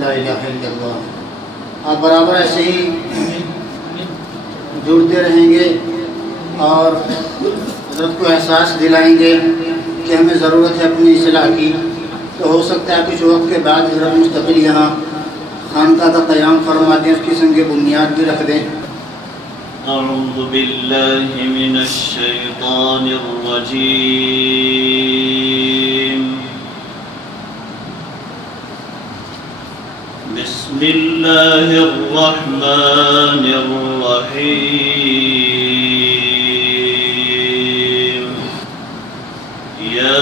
ला इलाहा इल्लल्लाह। आप बराबर ऐसे ही जुड़ते रहेंगे और हज़रत को एहसास दिलाएंगे कि हमें ज़रूरत है अपनी इस्लाह की, तो हो सकता है कुछ वक्त के बाद हज़रत मुस्तकिल यहाँ खानका का क़याम फरमा दें, उसकी संग बुनियाद भी रख दें। अऊज़ु बिल्लाहि मिनश शैतानिर रजीम। बिस्मिल्लाहिर रहमानिर रहीम। या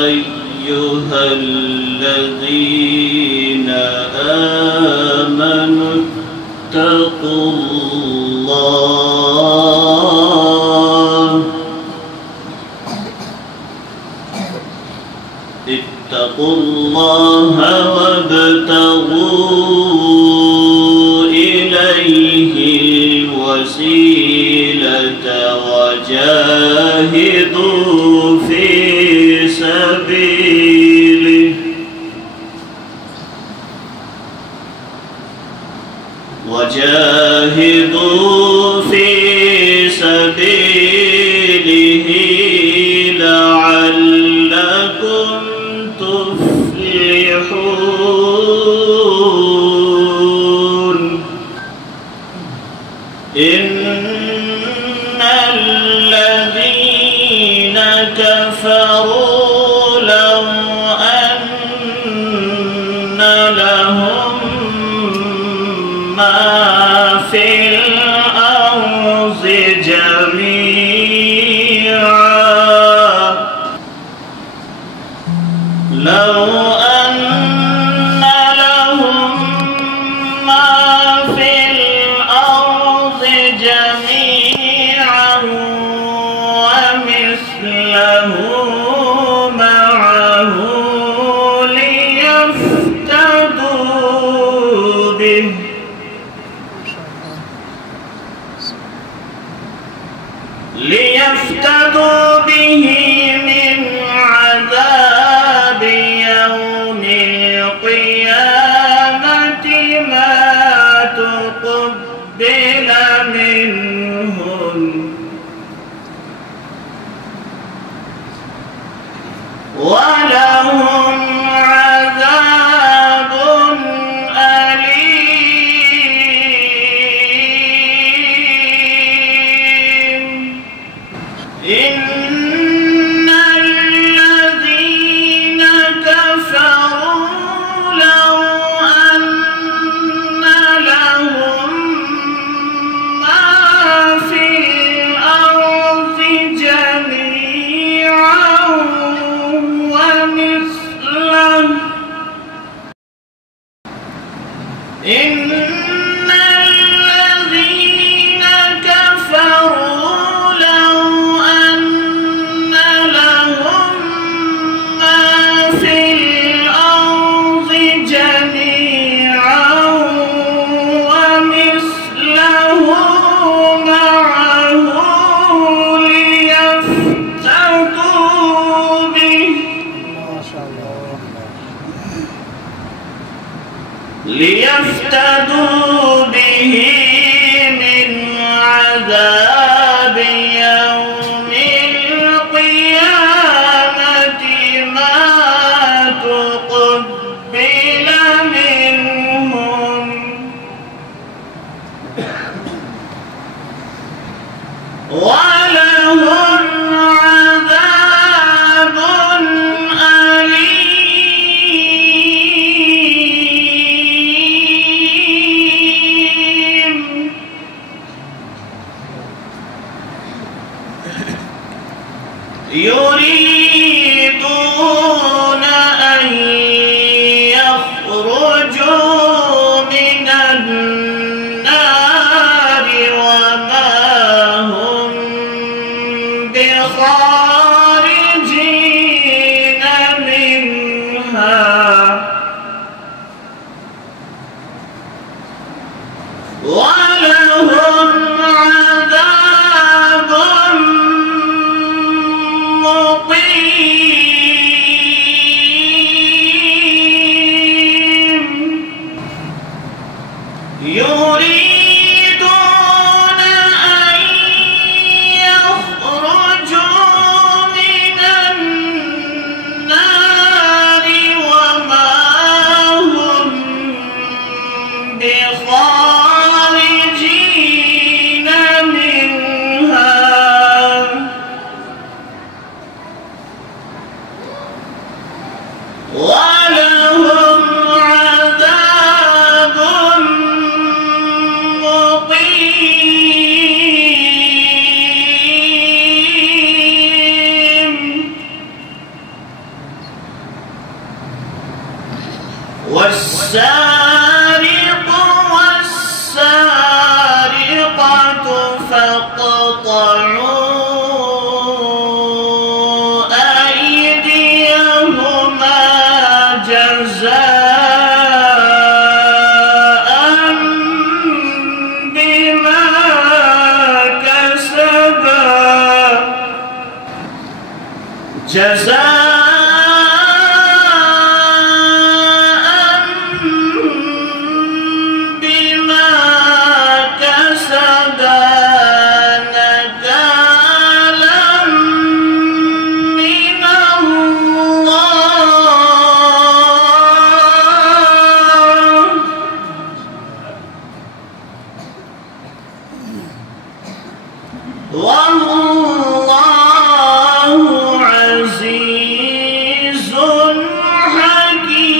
अय्युहल्लज़ीना आमनु इत्तक़ुल्लाह वब्तग़ू इलैहिल वसीलता वजाहिदू फी सबीलिही लअल्लकुम तुफ्लिहून। इन्नल्लज़ीन कफ़रू लौ अन्न लहुम मा फिल अर्ज़ि जमीअन लौ अन्न लहुम मा फिल अर्ज़ि जमीअन व मिस्लहु मअहु लियफ्तदू बिही मिन अज़ाबि यौमिल क़ियामति मा तुक़ब्बिल मिनहुम व लहुम अज़ाबुन अलीम। इन्नल्लज़ीन कफ़रू लौ अन्न लहुम मा फिल अर्ज़ि जमीअन व मिस्लहु इन्नल्लज़ीन कफ़रू लौ अन्न लहुम मा फिल अर्ज़ि जमीअन व मिस्लहु मअहु लियफ्तदू बिही मिन अज़ाबि यौमिल क़ियामति मा तुक़ब्बिल मिनहुम व लहुम अज़ाबुन अलीम। युरीदून अन यख़रुजू मिनन नारि व मा हुम बिख़ारिजीन मिन्हा व लहुम अज़ाबुन मुक़ीम। والسارق والسارقة فاقطعوا أيديهما جزاء بما كسبا والله عزيز حكيم.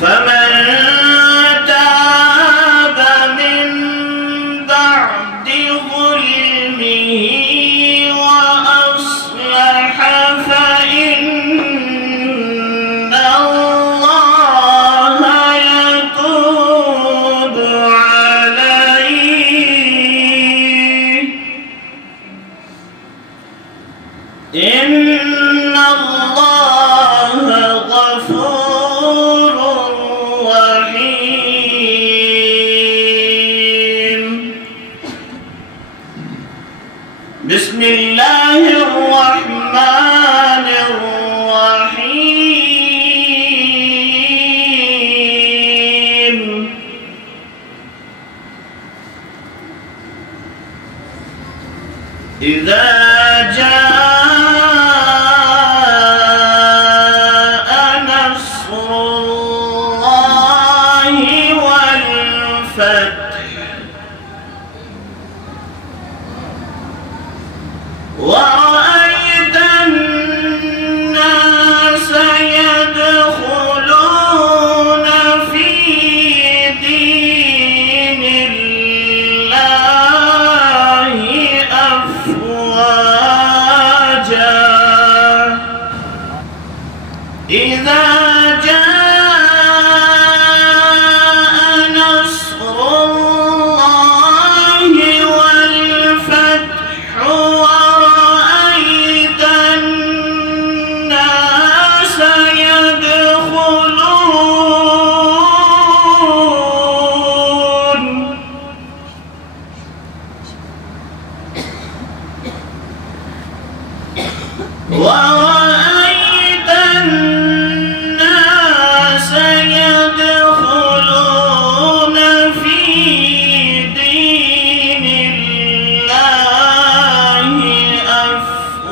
فمن تاب من بعد ظلمه وأصلح فإن الله يتوب عليه، إن الله غفور رحيم. بسم الله الرحمن الرحيم. إذا جاء نصر الله والفتح ورأيت الناس يدخلون في دين الله أفواجا. إذا جاء نصر الله والفتح ورأيت الناس يدخلون في دين الله أفواجا.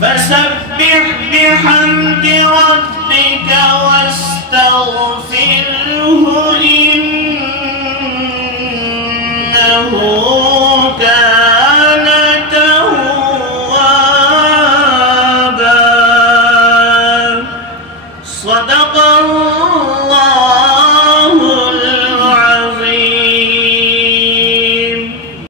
فسبح بحمد ربك واستغفره